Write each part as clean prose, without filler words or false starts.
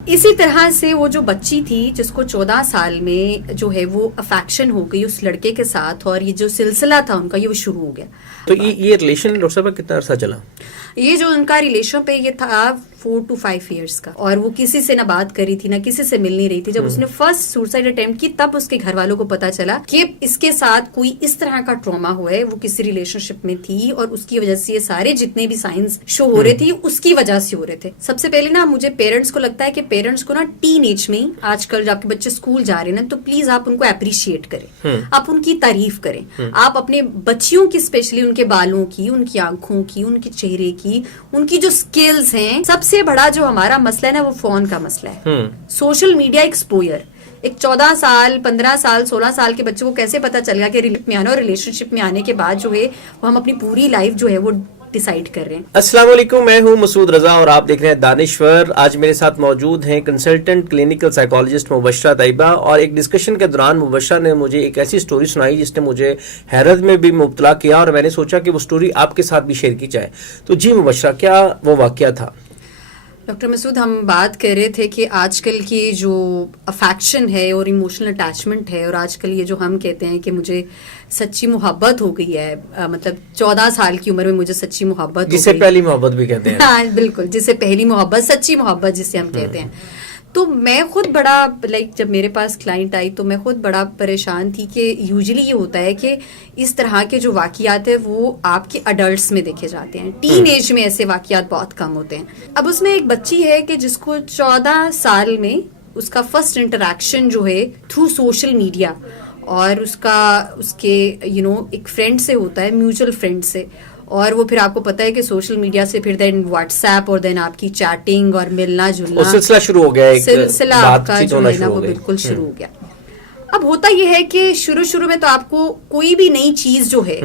इसी तरह से वो जो बच्ची थी जिसको 14 साल में जो है वो अफेक्शन हो गई उस लड़के के साथ, और ये जो सिलसिला था उनका ये शुरू हो गया। तो ये रिलेशन डॉक्टर साहब कितना अर्सा चला? ये जो उनका रिलेशन पे ये था 4 to 5 years का, और वो किसी से ना बात करी थी ना किसी से मिल नहीं रही थी। जब उसने फर्स्ट सुसाइड अटेम्प्ट की तब उसके घर वालों को पता चला कि इसके साथ कोई इस तरह का ट्रॉमा हुआ है, वो किसी रिलेशनशिप में थी और उसकी वजह से ये सारे जितने भी साइंस शो हो रहे थे उसकी वजह से हो रहे थे। सबसे पहले ना मुझे पेरेंट्स को लगता है कि पेरेंट्स को ना टीन एज में ही, आजकल जब आपके बच्चे स्कूल जा रहे हैं ना, तो प्लीज आप उनको अप्रिशिएट करें, आप उनकी तारीफ करें, आप अपने बच्चियों की स्पेशली उनके बालों की, उनकी आंखों की, उनके चेहरे की, उनकी जो स्किल्स हैं। सबसे बड़ा जो हमारा मसला है ना वो फोन का मसला है, सोशल मीडिया एक्सपोजर। एक 14 साल 15 साल 16 साल के बच्चे को कैसे पता चल गया कि रिलेशनशिप में आना, और रिलेशनशिप में आने के बाद जो है वो हम अपनी पूरी लाइफ जो है वो डिसाइड कर रहे हैं। अस्सलाम वालेकुम, मैं हूं मसूद रजा और आप देख रहे हैं दानिश्वर। आज मेरे साथ मौजूद हैं consultant clinical psychologist Mubashra Tayyaba, और एक डिस्कशन के दौरान मुबशरा ने मुझे एक ऐसी स्टोरी सुनाई जिसने मुझे हैरत में भी मुब्तला किया, और मैंने सोचा कि वो स्टोरी आपके साथ भी शेयर की जाए। तो जी मुबशरा, क्या वो वाकया था? डॉक्टर मसूद, हम बात कर रहे थे कि आजकल की जो अफेक्शन है और इमोशनल अटैचमेंट है, और आजकल ये जो हम कहते हैं कि मुझे सच्ची मोहब्बत हो गई है, मतलब 14 साल की उम्र में मुझे सच्ची मोहब्बत हो गई, जिसे पहली मोहब्बत भी कहते हैं। हाँ बिल्कुल, जिसे पहली मोहब्बत, सच्ची मोहब्बत जिसे हम कहते हैं। तो मैं खुद बड़ा जब मेरे पास क्लाइंट आई तो मैं खुद बड़ा परेशान थी कि यूजुअली ये होता है कि इस तरह के जो वाकियात है वो आपके अडल्ट्स में देखे जाते हैं, टीन एज में ऐसे वाकियात बहुत कम होते हैं। अब उसमें एक बच्ची है कि जिसको 14 साल में उसका फर्स्ट इंटरेक्शन जो है थ्रू सोशल मीडिया, और उसके एक फ्रेंड से होता है, म्यूचुअल फ्रेंड से, और वो फिर आपको पता है कि सोशल मीडिया से फिर देन व्हाट्सएप और देन आपकी चैटिंग और मिलना जुलना, सिलसिला शुरू हो गया, सिलसिला आपका जो है ना वो बिल्कुल शुरू हो गया। अब होता यह है कि शुरू में तो आपको कोई भी नई चीज जो है,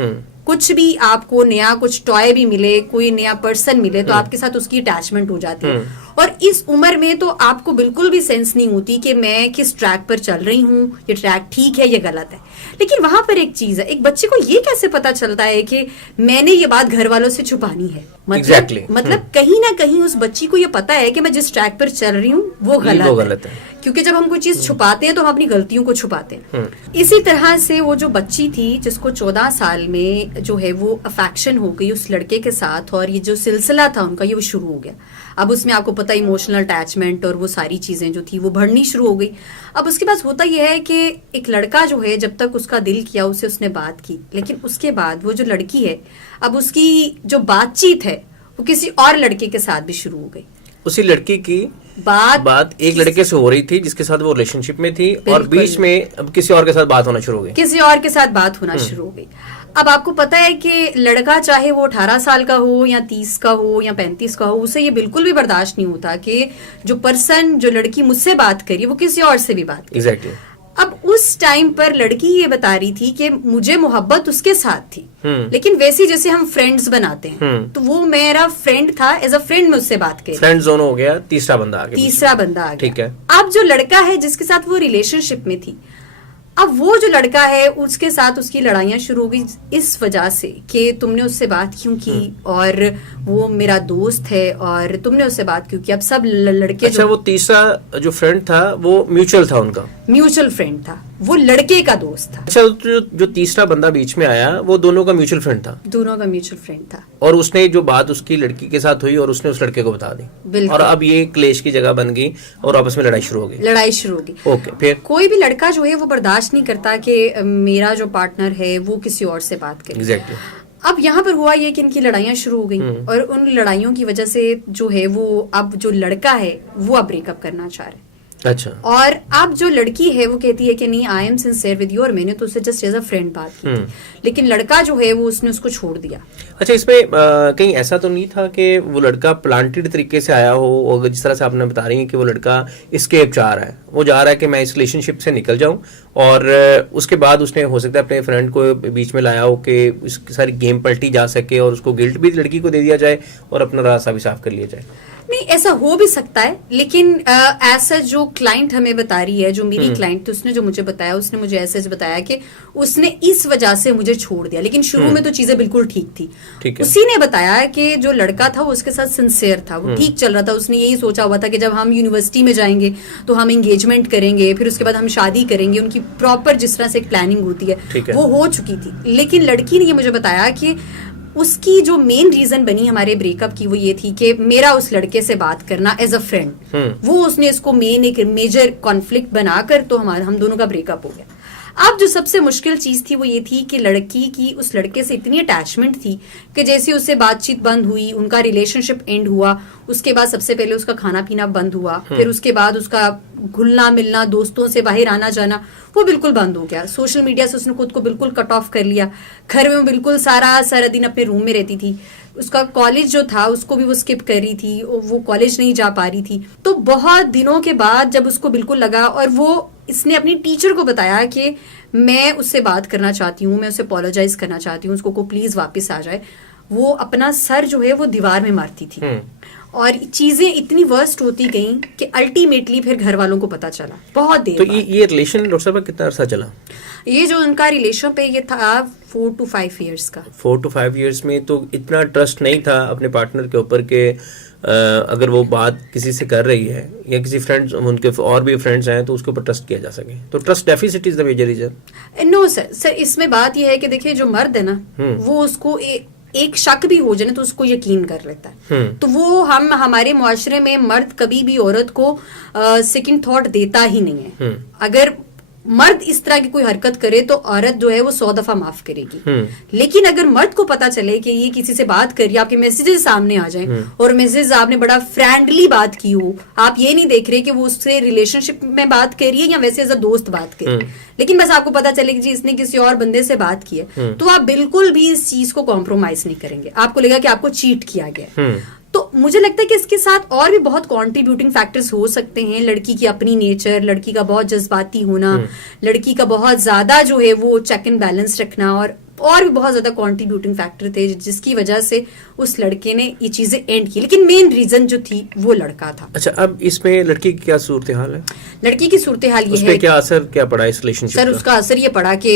कुछ भी आपको नया, कुछ टॉय भी मिले, कोई नया पर्सन मिले, तो आपके साथ उसकी अटैचमेंट हो जाती है। और इस उम्र में तो आपको बिल्कुल भी सेंस नहीं होती कि मैं किस ट्रैक पर चल रही हूँ, ये ट्रैक ठीक है, ये गलत है। लेकिन वहां पर एक चीज है, एक बच्चे को ये कैसे पता चलता है कि मैंने ये बात घर वालों से छुपानी है? मतलब कहीं ना कहीं उस बच्ची को ये पता है कि मैं जिस ट्रैक पर चल रही हूँ वो गलत है। क्योंकि जब हम कोई चीज छुपाते हैं तो हम अपनी गलतियों को छुपाते हैं। इसी तरह से वो जो बच्ची थी जिसको 14 साल में जो है वो अफेक्शन हो गई उस लड़के के साथ, और ये जो सिलसिला था उनका ये वो शुरू हो गया। अब उसमें आपको पता इमोशनल अटैचमेंट और वो सारी चीजें जो थी वो बढ़नी शुरू हो गई। अब उसके पास होता यह है कि एक लड़का जो है, जब तक उसका दिल किया उसे उसने बात की, लेकिन उसके बाद वो जो लड़की है, अब उसकी जो बातचीत है वो किसी और लड़के के साथ भी शुरू हो गई। उसी लड़की की बात एक लड़के से हो रही थी जिसके साथ वो रिलेशनशिप में थी, और बीच में अब किसी और के साथ बात होना शुरू हो गई, किसी और के साथ बात होना शुरू हो गई। अब आपको पता है कि लड़का चाहे वो 18 साल का हो या 30 का हो या 35 का हो, उसे ये बिल्कुल भी बर्दाश्त नहीं होता कि जो पर्सन, जो लड़की मुझसे बात करी वो किसी और से भी बात करी। Exactly. अब उस टाइम पर लड़की ये बता रही थी कि मुझे मोहब्बत उसके साथ थी, लेकिन वैसे जैसे हम फ्रेंड्स बनाते हैं, तो वो मेरा फ्रेंड था, एज अ फ्रेंड में उससे बात करी। फ्रेंड जोन हो गया, तीसरा बंदा आ गया। ठीक है। अब जो लड़का है जिसके साथ वो रिलेशनशिप में थी, अब वो जो लड़का है उसके साथ उसकी लड़ाइयां शुरू हो गई इस वजह से कि तुमने उससे बात क्यों की, और वो मेरा दोस्त है और तुमने उससे बात क्यों की। अब सब लड़के, अच्छा, वो तीसरा जो फ्रेंड था वो म्यूचुअल था, उनका म्यूचुअल फ्रेंड था, वो लड़के का दोस्त था। अच्छा, जो तीसरा बंदा बीच में आया वो दोनों का म्यूचुअल फ्रेंड था, दोनों का म्यूचुअल फ्रेंड था, और उसने जो बात उसकी लड़की के साथ हुई और उसने उस लड़के को बता दी, और अब ये क्लेश की जगह बन गई और आपस में लड़ाई शुरू हो गई। ओके, फिर कोई भी लड़का जो है वो बर्दाश्त नहीं करता कि मेरा जो पार्टनर है वो किसी और से बात करे। एग्जैक्टली। अब यहाँ पर हुआ ये कि इनकी लड़ाइयां शुरू हो गई, और उन लड़ाइयों की वजह से जो है वो, अब जो लड़का है वो अब ब्रेकअप करना चाह रहे। अच्छा। और अब जो लड़की है वो कहती है कि नहीं, I am sincere with you, और मैंने तो उससे जस्ट एज अ फ्रेंड बात की थी, लेकिन लड़का जो है वो उसने उसको छोड़ दिया। अच्छा, इसमें कहीं ऐसा तो नहीं था कि वो लड़का प्लांटेड तरीके से आया हो, और जिस तरह से आपने बता रही हैं कि वो लड़का एस्केप चाह रहा है, वो जा रहा है कि मैं इस रिलेशनशिप से निकल जाऊं, और उसके बाद उसने हो सकता है अपने फ्रेंड को बीच में लाया हो कि इसकी सारी गेम पलटी जा सके और उसको गिल्ट भी लड़की को दे दिया जाए और अपना रास्ता भी साफ कर लिया जाए। नहीं, ऐसा हो भी सकता है, लेकिन ऐसा जो क्लाइंट हमें बता रही है, जो मेरी क्लाइंट थी, उसने जो मुझे बताया, उसने मुझे ऐसे बताया कि उसने इस वजह से मुझे छोड़ दिया, लेकिन शुरू में तो चीजें बिल्कुल ठीक थी। उसी ने बताया कि जो लड़का था वो उसके साथ सिंसियर था, वो ठीक चल रहा था, उसने यही सोचा हुआ था कि जब हम यूनिवर्सिटी में जाएंगे तो हम एंगेजमेंट करेंगे, फिर उसके बाद हम शादी करेंगे, उनकी प्रॉपर जिस तरह से एक प्लानिंग होती है वो हो चुकी थी। लेकिन लड़की ने ये मुझे बताया कि उसकी जो मेन रीजन बनी हमारे ब्रेकअप की वो ये थी कि मेरा उस लड़के से बात करना एज अ फ्रेंड, वो उसने इसको मेन एक मेजर कॉन्फ्लिक्ट बनाकर तो हम दोनों का ब्रेकअप हो गया। अब जो सबसे मुश्किल चीज थी वो ये थी कि लड़की की उस लड़के से इतनी अटैचमेंट थी कि जैसे उससे बातचीत बंद हुई, उनका रिलेशनशिप एंड हुआ, उसके बाद सबसे पहले उसका खाना पीना बंद हुआ, फिर उसके बाद उसका घुलना मिलना, दोस्तों से बाहर आना जाना, वो बिल्कुल बंद हो गया। सोशल मीडिया से उसने खुद को बिल्कुल कट ऑफ कर लिया। घर में बिल्कुल सारा दिन अपने रूम में रहती थी। उसका कॉलेज जो था उसको भी वो स्किप कर रही थी, वो कॉलेज नहीं जा पा रही थी। तो बहुत दिनों के बाद जब उसको बिल्कुल लगा, और वो इसने अपनी टीचर को बताया कि मैं उससे बात करना चाहती हूँ, मैं उसे अपोलोजाइज करना चाहती हूँ, उसको को प्लीज वापस आ जाए। वो अपना सर जो है वो दीवार में मारती थी, और चीजें इतनी वर्स्ट होती गई कि अल्टीमेटली फिर घर वालों को पता चला बहुत देर तो ये रिलेशन डॉक्टर साहब कितना अर्सा चला? ये जो उनका रिलेशन पे ये था 4 to 5 years का। 4 to 5 years में तो इतना ट्रस्ट नहीं था अपने पार्टनर के ऊपर के अगर वो बात किसी से कर रही है या किसी फ्रेंड्स, उनके और भी फ्रेंड्स हैं, तो उसके ऊपर ट्रस्ट किया जा सके। तो trust deficit is the major reason. No sir, इसमें बात ये है कि देखिए जो मर्द है ना, वो उसको एक शक भी हो जाए तो उसको यकीन कर लेता है। तो वो हमारे मुआशरे में मर्द कभी भी औरत को सेकंड थॉट देता ही नहीं है। अगर मर्द इस तरह की कोई हरकत करे तो औरत जो है वो 100 दफा माफ करेगी। लेकिन अगर मर्द को पता चले कि ये किसी से बात कर रही है, आपके मैसेजेस सामने आ जाएं और मैसेज आपने बड़ा फ्रेंडली बात की हो, आप ये नहीं देख रहे कि वो उससे रिलेशनशिप में बात कर रही है या वैसे एज अ दोस्त बात कर रही है, लेकिन बस आपको पता चले कि जी इसने किसी और बंदे से बात की है, तो आप बिल्कुल भी इस चीज को कॉम्प्रोमाइज नहीं करेंगे। आपको लगेगा कि आपको चीट किया गया। तो मुझे लगता है कि इसके साथ और भी बहुत कंट्रीब्यूटिंग फैक्टर्स हो सकते हैं। लड़की की अपनी नेचर, लड़की का बहुत जज्बाती होना, लड़की का बहुत ज्यादा जो है वो चेक एंड बैलेंस रखना, और भी बहुत ज्यादा कंट्रीब्यूटिंग फैक्टर थे जिसकी वजह से उस लड़के ने ये चीजें एंड की। लेकिन मेन रीजन जो थी वो लड़का था। अच्छा, अब इसमें लड़की की क्या सूरत हाल है? लड़की की सूरत हाल ये है, क्या असर क्या पड़ा इस रिलेशनशिप सर? उसका असर ये पड़ा कि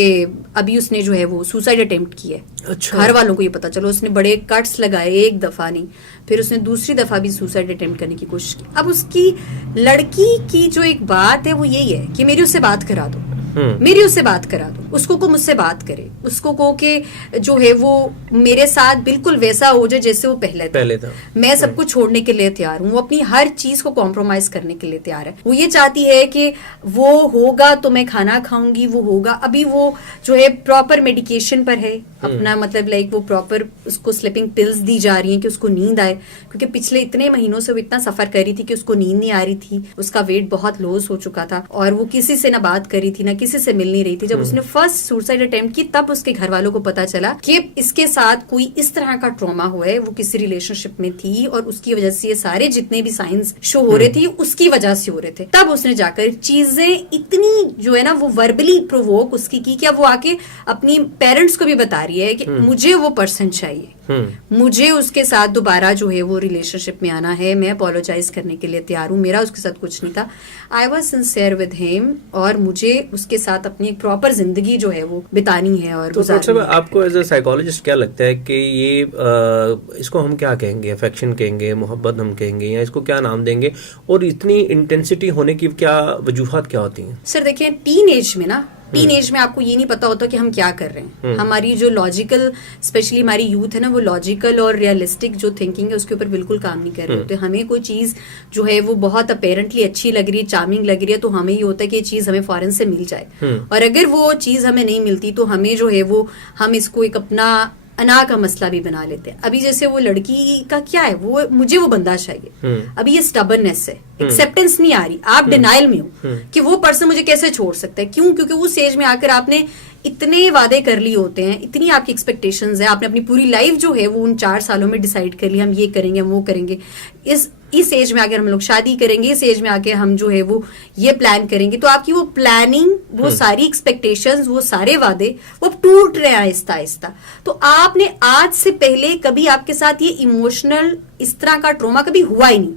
अभी उसने जो है वो सुसाइड अटेम्प्ट किया है। अच्छा। घर वालों को ये पता चलो, उसने बड़े कट्स लगाए, एक दफा नहीं, फिर उसने दूसरी दफा भी सुसाइड अटेम्प्ट करने की कोशिश की। अब उसकी लड़की की जो एक बात है वो यही है कि मेरी उससे बात करा दो, मेरी उससे बात करा दो, उसको को मुझसे बात करे, उसको को के जो है वो मेरे साथ बिल्कुल वैसा हो जाए जैसे वो पहले था। मैं सब कुछ छोड़ने के लिए तैयार हूँ, वो अपनी हर चीज को कॉम्प्रोमाइज करने के लिए तैयार है। वो ये चाहती है कि वो होगा तो मैं खाना खाऊंगी, वो होगा। अभी वो जो है प्रॉपर मेडिकेशन पर है अपना, मतलब लाइक वो प्रॉपर उसको स्लीपिंग पिल्स दी जा रही हैं कि उसको नींद आए, क्योंकि पिछले इतने महीनों से वो इतना सफर कर रही थी कि उसको नींद नहीं आ रही थी, उसका वेट बहुत लॉस हो चुका था, और वो किसी से ना बात कर रही थी, ना किसी से मिल नहीं रही थी। जब उसने फर्स्ट सुसाइड अटेम्प्ट की तब उसके घर वालों को पता चला कि इसके साथ कोई इस तरह का ट्रॉमा हुआ है, वो किसी रिलेशनशिप में थी और उसकी वजह से ये सारे जितने भी साइंस शो हो रहे थे उसकी वजह से हो रहे थे। तब उसने जाकर चीजें इतनी जो है ना वो वर्बली प्रोवोक उसकी की कि अब वो आके अपनी पेरेंट्स को भी बता रही है कि मुझे वो पर्सन चाहिए, मुझे उसके साथ दोबारा जो है वो रिलेशनशिप में आना है, मैं अपोलोजाइज करने के लिए तैयार हूँ, मेरा उसके साथ कुछ नहीं था, I was sincere with him, और मुझे उसके साथ अपनी एक प्रॉपर जिंदगी जो है वो बितानी है और तो गुजारनी है। आपको एज अ साइकोलॉजिस्ट क्या लगता है कि ये इसको हम क्या कहेंगे? अफेक्शन कहेंगे, मोहब्बत हम कहेंगे, या इसको क्या नाम देंगे? और इतनी इंटेंसिटी होने की क्या वजूहात क्या होती हैं? सर देखिए, टीन एज में आपको ये नहीं पता होता कि हम क्या कर रहे हैं। हमारी जो लॉजिकल, स्पेशली हमारी यूथ है ना, वो लॉजिकल और रियलिस्टिक जो थिंकिंग है उसके ऊपर बिल्कुल काम नहीं कर रहे होते। हमें कोई चीज जो है वो बहुत अपेरेंटली अच्छी लग रही है, चार्मिंग लग रही है, तो हमें ये होता है कि ये चीज हमें फौरन से मिल जाए, और अगर वो चीज हमें नहीं मिलती तो हमें जो है वो हम इसको एक अपना अना का मसला भी बना लेते हैं। अभी जैसे वो लड़की का क्या है, वो मुझे वो बंदा चाहिए, अभी ये स्टबर्ननेस है, एक्सेप्टेंस नहीं आ रही, आप डिनाइल में हो कि वो पर्सन मुझे कैसे छोड़ सकता है। क्यों? क्योंकि उस एज में आकर आपने इतने वादे कर लिए होते हैं, इतनी आपकी एक्सपेक्टेशंस है, आपने अपनी पूरी लाइफ जो है वो उन 4 सालों में डिसाइड कर लिया, हम ये करेंगे, हम वो करेंगे, इस एज में आकर हम लोग शादी करेंगे, इस एज में आके हम जो है वो ये प्लान करेंगे। तो आपकी वो प्लानिंग, वो सारी एक्सपेक्टेशंस, वो सारे वादे वो टूट रहे हैं आहिस्ता आहिस्ता। तो आपने आज से पहले कभी आपके साथ ये इमोशनल इस तरह का ट्रॉमा कभी हुआ ही नहीं,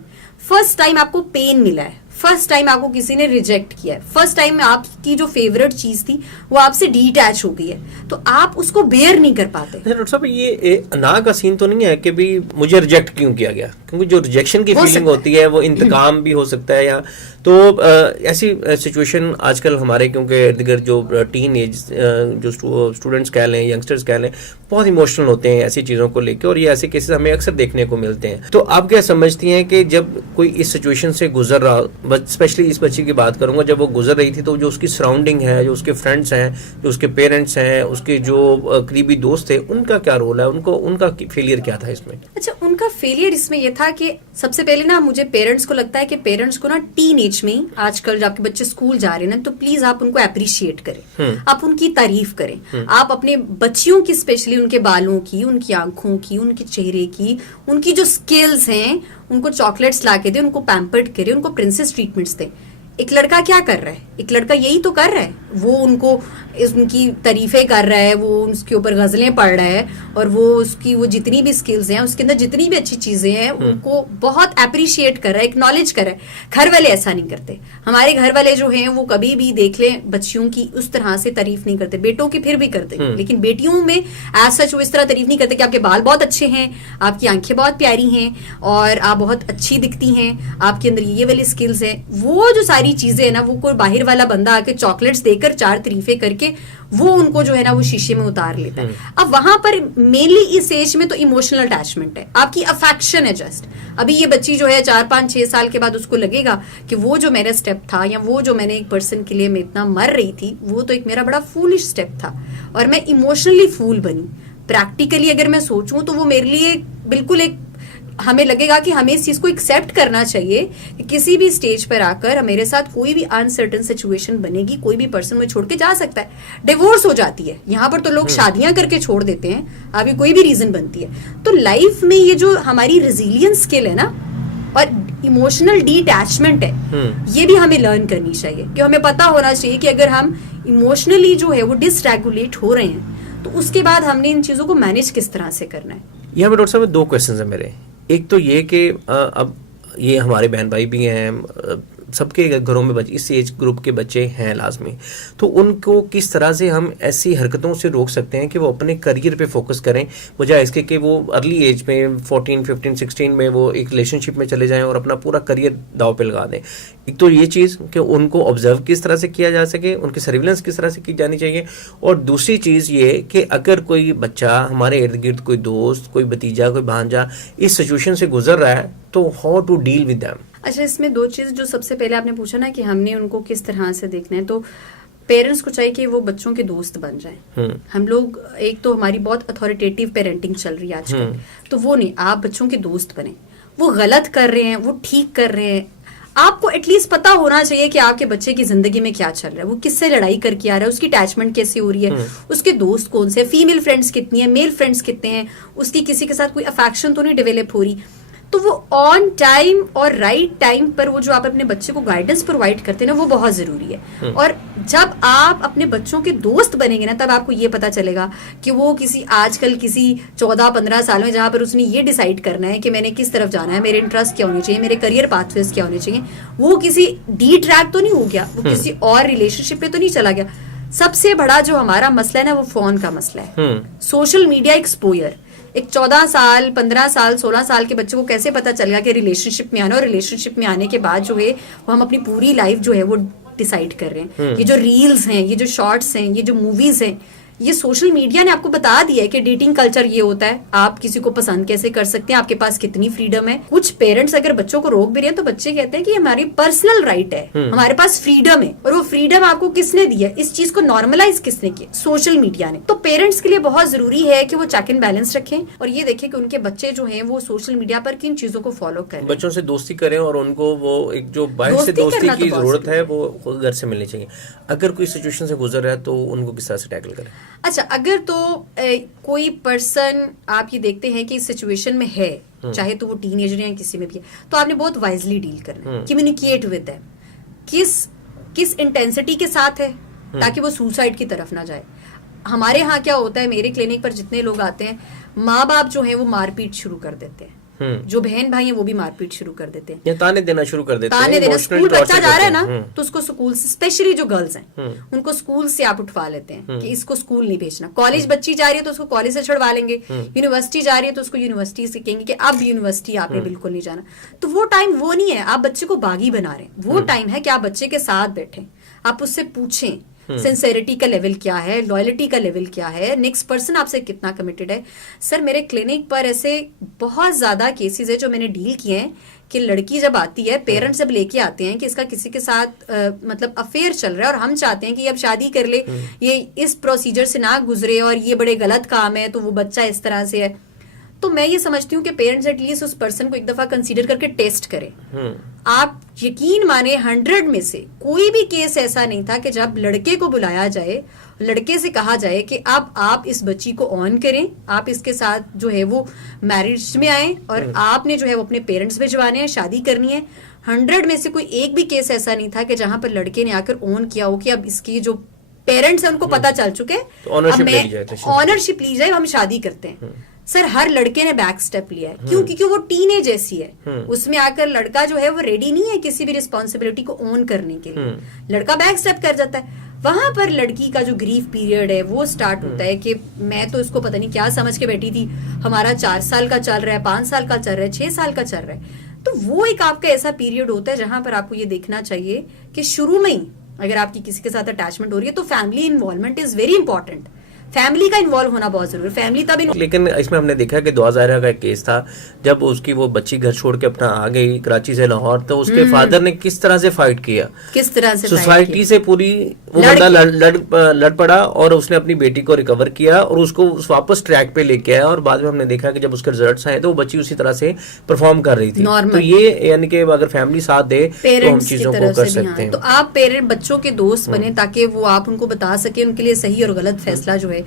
फर्स्ट टाइम आपको पेन मिला है, फर्स्ट टाइम आपको किसी ने रिजेक्ट किया है, फर्स्ट टाइम आपकी जो फेवरेट चीज थी वो आपसे डिटैच हो गई है, तो आप उसको बेयर नहीं कर पाते। डॉक्टर साहब ये ना का सीन तो नहीं है कि भी मुझे रिजेक्ट क्यों किया गया, क्योंकि जो रिजेक्शन की फीलिंग होती है वो इंतकाम भी हो सकता है, या तो ऐसी सिचुएशन आजकल हमारे क्योंकि इर्द गिर्द जो टीन एज जो स्टूडेंट्स कह लें, यंगस्टर्स कह लें, बहुत इमोशनल होते हैं ऐसी चीज़ों को लेकर, और ये ऐसे केसेस हमें अक्सर देखने को मिलते हैं। तो आप क्या समझती हैं कि जब कोई इस सिचुएशन से गुजर रहा, स्पेशली इस बच्ची की बात करूंगा, जब वो गुजर रही थी तो जो उसकी सराउंडिंग है, जो उसके फ्रेंड्स हैं, जो उसके पेरेंट्स हैं, उसके जो करीबी दोस्त थे, उनका क्या रोल है, उनका फेलियर क्या था इसमें? अच्छा, उनका फेलियर इसमें यह था कि सबसे पहले ना मुझे पेरेंट्स को लगता है कि पेरेंट्स को ना टीन एज में, आजकल जब आपके बच्चे स्कूल जा रहे हैं ना, तो प्लीज आप उनको अप्रिशिएट करें, आप उनकी तारीफ करें, आप अपने बच्चियों की, स्पेशली उनके बालों की, उनकी आंखों की, उनके चेहरे की, उनकी जो स्किल्स हैं, उनको चॉकलेट्स ला के दें, उनको पैम्पर्ड करें, उनको प्रिंसेस ट्रीटमेंट्स दें। एक लड़का क्या कर रहा है, एक लड़का यही तो कर रहा है, वो उनको उनकी तारीफें कर रहा है, वो उसके ऊपर गजलें पढ़ रहा है, और वो उसकी वो जितनी भी स्किल्स हैं, उसके अंदर जितनी भी अच्छी चीजें हैं, उनको बहुत अप्रिशिएट कर रहा है, एक्नॉलेज कर रहा है। घर वाले ऐसा नहीं करते, हमारे घर वाले जो हैं वो कभी भी देख लें बच्चियों की उस तरह से तारीफ नहीं करते, बेटों की फिर भी करते हैं, लेकिन बेटियों में एज सच वो इस तरह तारीफ नहीं करते कि आपके बाल बहुत अच्छे हैं, आपकी आंखें बहुत प्यारी हैं, और आप बहुत अच्छी दिखती हैं, आपके अंदर ये वाली स्किल्स हैं। वो जो सारी चीजें है ना, वो कोई बाहर वाला बंदा आके चॉकलेट्स देकर, चार तारीफें करके वो उनको जो है ना वो शीशे में उतार लेता है। अब वहां पर मेनली इस एज में तो इमोशनल अटैचमेंट है, आपकी अफेक्शन है जस्ट। अभी ये बच्ची जो है 4, 5, 6 साल के बाद उसको लगेगा कि वो जो मेरा स्टेप था, या वो जो मैंने एक पर्सन के लिए मैं इतना मर रही थी, वो तो एक मेरा बड़ा फूलिश स्टेप था, और मैं इमोशनली फूल बनी। प्रैक्टिकली अगर मैं सोचूं तो वो मेरे लिए बिल्कुल एक, हमें लगेगा कि हमें इस चीज को एक्सेप्ट करना चाहिए कि किसी भी स्टेज पर आकर मेरे साथ कोई भी अनसर्टन सिचुएशन बनेगी, कोई भी पर्सन मुझे छोड़ के जा सकता है, डिवोर्स हो जाती है, यहाँ पर तो लोग शादियां करके छोड़ देते हैं, अभी कोई भी रीजन बनती है। तो लाइफ में ये जो हमारी रेजिलियंस स्किल है ना, और इमोशनल डिटैचमेंट है, ये भी हमें लर्न करनी चाहिए, कि हमें पता होना चाहिए कि अगर हम इमोशनली जो है वो डिसरेगुलेट हो रहे हैं, तो उसके बाद हमने इन चीजों को मैनेज किस तरह से करना है। यहाँ पे डॉक्टर साहब 2 क्वेश्चन है मेरे। एक तो ये कि अब ये हमारे बहन भाई भी हैं, सबके घरों में बच्चे इस एज ग्रुप के बच्चे हैं लाजमी, तो उनको किस तरह से हम ऐसी हरकतों से रोक सकते हैं कि वो अपने करियर पे फोकस करें, बजाय इसके कि वो अर्ली एज में 14, 15, 16 में वो एक रिलेशनशिप में चले जाएं और अपना पूरा करियर दाव पे लगा दें। एक तो ये चीज़ कि उनको ऑब्जर्व किस तरह से किया जा सके, उनकी सर्विलेंस किस तरह से की जानी चाहिए, और दूसरी चीज़ ये कि अगर कोई बच्चा, हमारे इर्द गिर्द कोई दोस्त, कोई भतीजा, कोई भांजा इस सिचुएशन से गुजर रहा है, तो how to deal with them. अच्छा, इसमें 2 चीज, जो सबसे पहले आपने पूछा ना कि हमने उनको किस तरह से देखना है, तो पेरेंट्स को चाहिए कि वो बच्चों के दोस्त बन जाएं। हम लोग, एक तो हमारी बहुत अथॉरिटेटिव पेरेंटिंग चल रही है आजकल, तो वो नहीं, आप बच्चों के दोस्त बने। वो गलत कर रहे हैं, वो ठीक कर रहे हैं, आपको एटलीस्ट पता होना चाहिए कि आपके बच्चे की जिंदगी में क्या चल रहा है, वो किससे लड़ाई करके आ रहा है, उसकी अटैचमेंट कैसे हो रही है, उसके दोस्त कौन से, फीमेल फ्रेंड्स कितनी है, मेल फ्रेंड्स कितने हैं, उसकी किसी के साथ कोई अफेक्शन तो नहीं डेवलप हो रही। तो वो ऑन टाइम और राइट टाइम पर वो जो आप अपने बच्चे को गाइडेंस प्रोवाइड करते हैं ना, वो बहुत जरूरी है। और जब आप अपने बच्चों के दोस्त बनेंगे ना, तब आपको ये पता चलेगा कि वो किसी, आजकल किसी 14-15 साल में, जहां पर उसने ये डिसाइड करना है कि मैंने किस तरफ जाना है, मेरे इंटरेस्ट क्या होने चाहिए, मेरे करियर पाथवेज क्या होने चाहिए, वो किसी डी ट्रैक तो नहीं हो गया, वो किसी और रिलेशनशिप पे तो नहीं चला गया। सबसे बड़ा जो हमारा मसला है ना, वो फोन का मसला है, सोशल मीडिया एक्सपोजर। एक 14 साल, 15 साल, 16 साल के बच्चे को कैसे पता चलेगा कि रिलेशनशिप में आना, और रिलेशनशिप में आने के बाद जो है वो हम अपनी पूरी लाइफ जो है वो डिसाइड कर रहे हैं। ये जो रील्स हैं, ये जो शॉर्ट्स हैं, ये जो मूवीज हैं, ये सोशल मीडिया ने आपको बता दिया है कि डेटिंग कल्चर ये होता है, आप किसी को पसंद कैसे कर सकते हैं, आपके पास कितनी फ्रीडम है। कुछ पेरेंट्स अगर बच्चों को रोक भी रहे हैं तो बच्चे कहते हैं कि हमारी पर्सनल राइट है, हमारे पास फ्रीडम है, और वो फ्रीडम आपको किसने दी है, इस चीज को नॉर्मलाइज किसने किया, सोशल मीडिया ने। तो पेरेंट्स के लिए बहुत जरूरी है कि वो चेक एंड बैलेंस रखें और ये देखें कि उनके बच्चे जो है वो सोशल मीडिया पर किन चीजों को फॉलो करें, बच्चों से दोस्ती करें, और उनको वो एक जो बाहर से दोस्ती की जरूरत है वो घर से मिलनी चाहिए। अगर कोई सिचुएशन से गुजर रहा है तो उनको किस तरह से टैकल करें? अच्छा, अगर तो कोई पर्सन आप ये देखते हैं कि इस सिचुएशन में है, चाहे तो वो टीनेजर या किसी में भी है, तो आपने बहुत वाइजली डील करना है, कम्युनिकेट विद देम, किस इंटेंसिटी के साथ है, ताकि वो सुसाइड की तरफ ना जाए। हमारे यहाँ क्या होता है, मेरे क्लिनिक पर जितने लोग आते हैं, माँ बाप जो है वो मारपीट शुरू कर देते हैं, जो बहन भाई हैं वो भी मारपीट शुरू कर देते हैं, या ताने देना शुरू कर देते हैं, ताने देना। emotional स्कूल बच्चा torture जा रहा है करते ना, हैं। तो उसको स्कूल से, स्पेशली जो गर्ल्स हैं उनको स्कूल से आप उठवा लेते हैं कि इसको स्कूल नहीं भेजना। कॉलेज बच्ची जा रही है तो उसको कॉलेज से छुड़वा लेंगे, यूनिवर्सिटी जा रही है तो उसको यूनिवर्सिटी से कहेंगे कि अब यूनिवर्सिटी आपने बिल्कुल नहीं जाना। तो वो टाइम वो नहीं है, आप बच्चे को बागी बना रहे हैं। वो टाइम है कि आप बच्चे के साथ बैठे, आप उससे पूछें सिंसेरिटी का लेवल क्या है, लॉयल्टी का लेवल क्या है, नेक्स्ट पर्सन आपसे कितना कमिटेड है। सर मेरे क्लिनिक पर ऐसे बहुत ज्यादा केसेस है जो मैंने डील किए हैं कि लड़की जब आती है, पेरेंट्स जब लेके आते हैं कि इसका किसी के साथ मतलब अफेयर चल रहा है और हम चाहते हैं कि अब शादी कर ले, ये इस प्रोसीजर से ना गुजरे और ये बड़े गलत काम है, तो वो बच्चा इस तरह से है। तो मैं ये समझती हूँ कि पेरेंट्स एटलीस्ट उस पर्सन को एक दफा कंसीडर करके टेस्ट करें। आप यकीन माने 100 में से कोई भी केस ऐसा नहीं था कि जब लड़के को बुलाया जाए, लड़के से कहा जाए कि अब आप इस बच्ची को ऑन करें, आप इसके साथ जो है वो मैरिज में आए और आपने जो है वो अपने पेरेंट्स भिजवाने हैं, शादी करनी है। 100 में से कोई एक भी केस ऐसा नहीं था कि जहां पर लड़के ने आकर ऑन किया हो कि अब इसकी जो पेरेंट्स है उनको पता चल चुके, तो ऑनरशिप ली जाए, हम शादी करते हैं। सर हर लड़के ने बैक स्टेप लिया है, क्यों? क्योंकि वो टीनेज ऐसी है, उसमें आकर लड़का जो है वो रेडी नहीं है किसी भी रिस्पॉन्सिबिलिटी को ओन करने के लिए। लड़का बैक स्टेप कर जाता है, वहां पर लड़की का जो ग्रीफ पीरियड है वो स्टार्ट होता है कि मैं तो इसको पता नहीं क्या समझ के बैठी थी, हमारा 4 साल का चल रहा है, 5 साल का चल रहा है, 6 साल का चल रहा है। तो वो एक आपका ऐसा पीरियड होता है जहां पर आपको ये देखना चाहिए कि शुरू में ही अगर आपकी किसी के साथ अटैचमेंट हो रही है तो family involvement is very important. Family का इन्वॉल्व होना बहुत जरूरी है, फैमिली तभी। लेकिन इसमें हमने देखा कि 2011 का एक केस था जब उसकी वो बच्ची घर छोड़ के अपना आ गई कराची से लाहौर, तो उसके फादर ने किस तरह से फाइट किया, किस तरह से सोसाइटी से पूरी वो बंदा लड़ पड़ा और उसने अपनी बेटी को रिकवर किया और उसको वापस ट्रैक पे लेके आया। और बाद में हमने देखा कि जब उसके रिजल्ट्स आए तो वो बच्ची उसी तरह से परफॉर्म कर रही थी। तो ये यानी कि अगर फैमिली साथ दे तो हम चीजों को कर सकते हैं। तो आप पेरेंट बच्चों के दोस्त बने ताकि वो आप उनको बता सके उनके लिए सही और गलत फैसला जो है।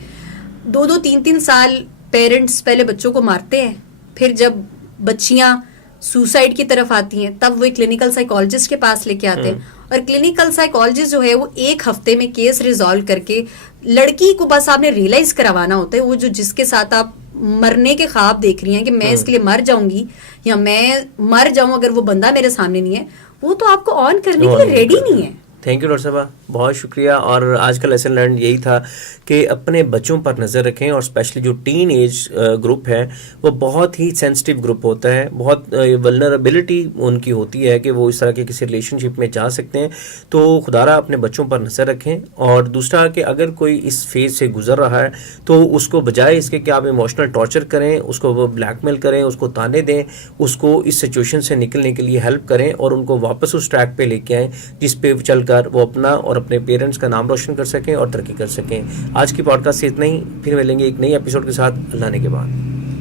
2-2, 3-3 साल पेरेंट्स पहले बच्चों को मारते हैं, फिर जब बच्चियां सुसाइड की तरफ आती हैं तब वो क्लिनिकल साइकोलॉजिस्ट के पास लेके आते हैं और क्लिनिकल साइकोलॉजिस्ट जो है वो 1 हफ्ते में केस रिजॉल्व करके लड़की को बस आपने रियलाइज करवाना होता है, वो जो जिसके साथ आप मरने के ख्वाब देख रही हैं कि मैं इसके लिए मर जाऊंगी या मैं मर जाऊं अगर वो बंदा मेरे सामने नहीं है, वो तो आपको ऑन करने के लिए रेडी नहीं है। थैंक यू डॉक्टर साहब, बहुत शुक्रिया। और आज का लेसन लर्न यही था कि अपने बच्चों पर नज़र रखें और स्पेशली जो टीन एज ग्रुप है वो बहुत ही सेंसिटिव ग्रुप होता है, बहुत वल्नरेबिलिटी उनकी होती है कि वो इस तरह के किसी रिलेशनशिप में जा सकते हैं। तो खुदारा अपने बच्चों पर नज़र रखें। और दूसरा कि अगर कोई इस फेज से गुजर रहा है तो उसको बजाय इसके कि आप इमोशनल टॉर्चर करें, उसको ब्लैकमेल करें, उसको ताने दें, उसको इस सिचुएशन से निकलने के लिए हेल्प करें और उनको वापस उस ट्रैक पे लेके आएँ जिस पे चल वो अपना और अपने पेरेंट्स का नाम रोशन कर सकें और तरक्की कर सकें। आज की पॉडकास्ट से इतना ही, फिर मिलेंगे एक नई एपिसोड के साथ अल्लाह ने के बाद।